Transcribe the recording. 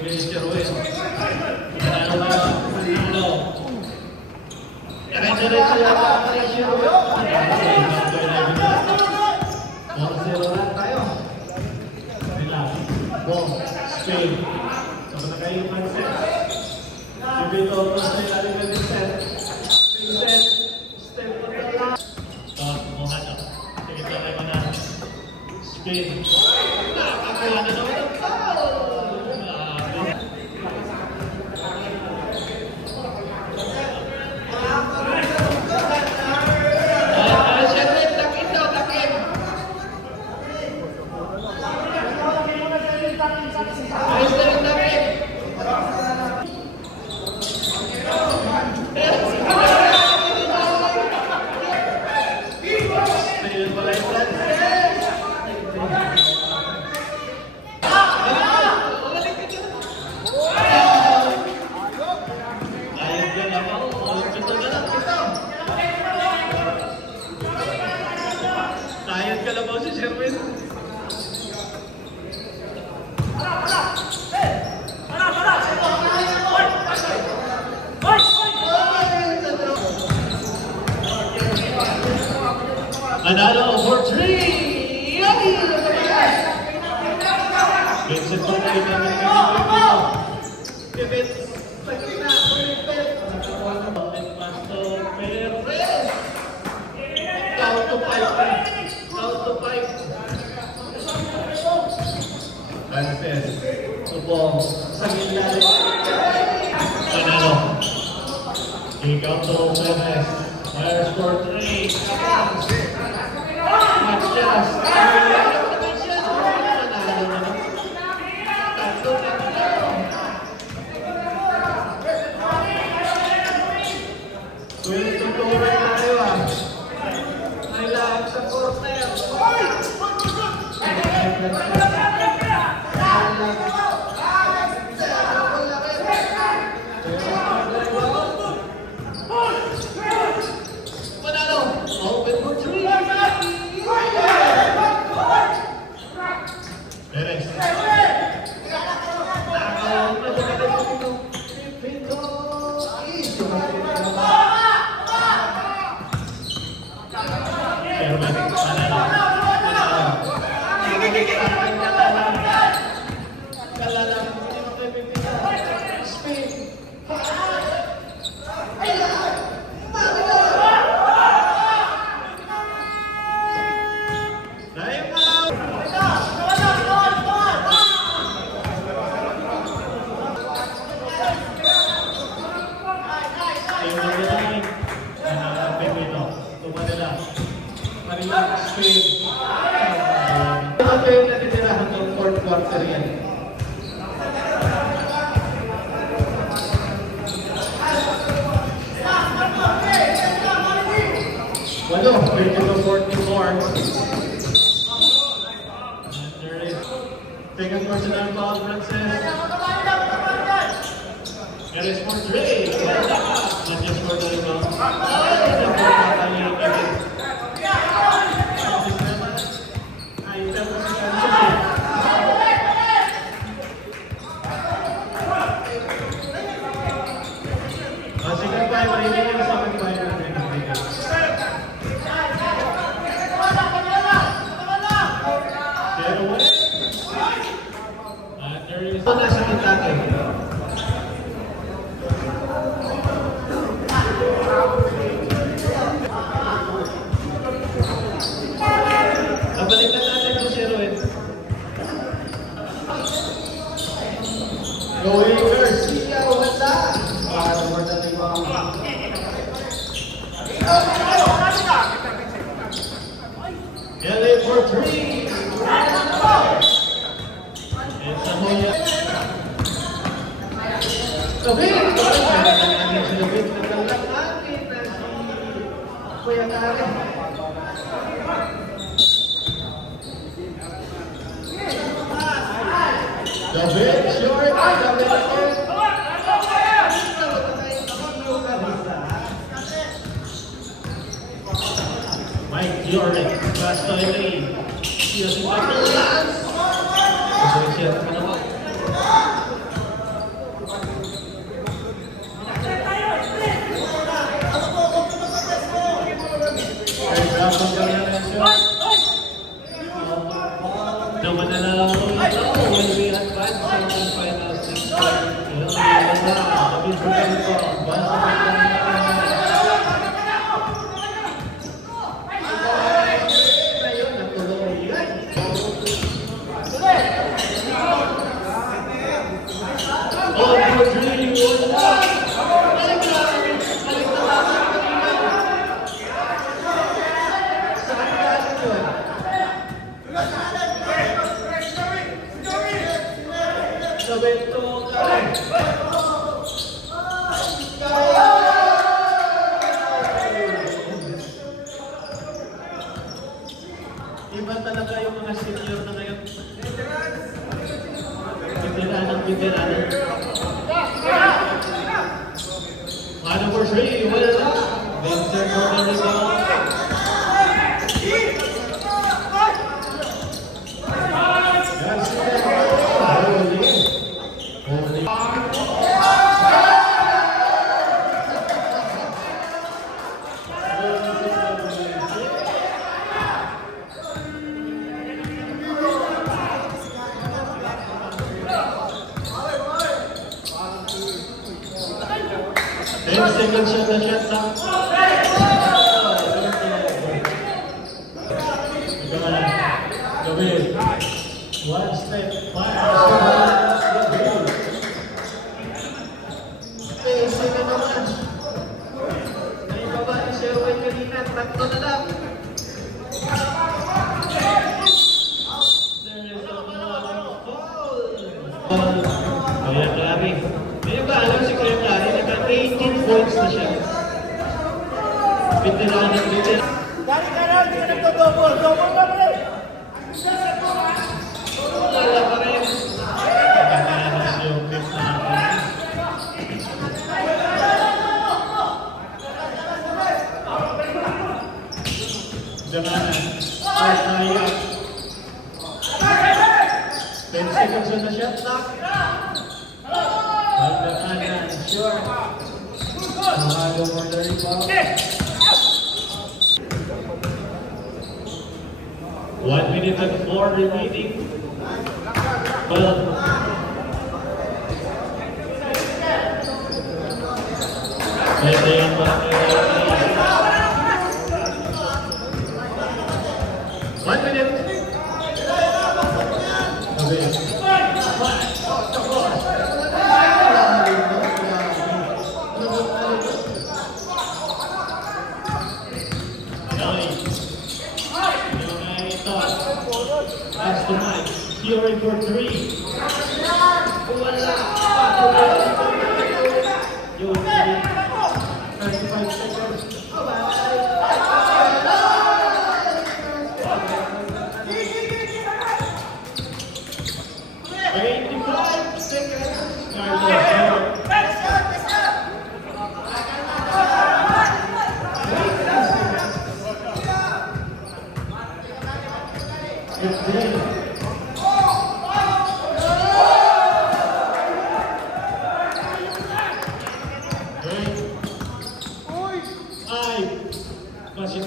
kay Sherwin. Nanalo na Manalo. Diretso yata kay Sherwin. 4-0 lang tayo. Relax. Ball. Spin. So na kayo yung set. Si Vito, plus na ilalim ka din set. Big set. Step on the line. Mohana. Sige ka kayo na. Spin. Nakakuha na naman ang foul. Sayang kalabaw si Sherwin. Manalo for 3! Vincent po na rin namin Kevin, sakit na, Kevin. Pasto Perez. Count to 5. Count to 5. Frances. Subong. Sa gila. Manalo. Ikaw to Perez. Fires for 3. Match just. Swing to Torre tayo May lag sa corner. Manalo. Open for 3. Perez. Quarter yan. Walo, 32-44. Second personal foul, Frances. Perez for 3. Not just for the rebound. Ito na sa Kentucky. Nabalikan natin kung si Ruin. Going Garcia, wala. Para mo na rin mo. LA for 3. It's a Hoya. Sabi! Sabi! Kuya Kari. David, short. David, Mike Jordan, last time lane. Siya si Michael Lance. Siya naman ako. dito. Ayun, natuloy. Oh, Rodrigo, wala. Sabento iba talaga yung mga senior na ngayon. Veteran. Number 3, wala na. Vincent Rodrigo. Second shot na shot na. Gabi. One step. Okay, second naman. May baba ni Sherway kanina. Tatlo na lang. There is a foul. Kaya Clary. Ngayon ba alam si Kuya Clary, naka-18 points na siya. Veteran. Dari kanan, dia nak double ka rin. Wala pa rin. Nakakalas yung clip natin. Jamana. First layup. 10 seconds on the shot clock. Pagdakanan, sure. Mahalo mo na rin po. 1 minute and 4 remaining. Well, pwede yung mga 1 minute. That's the night. Fury for 3. Wala. Yo, 35 seconds. 85 seconds. Masih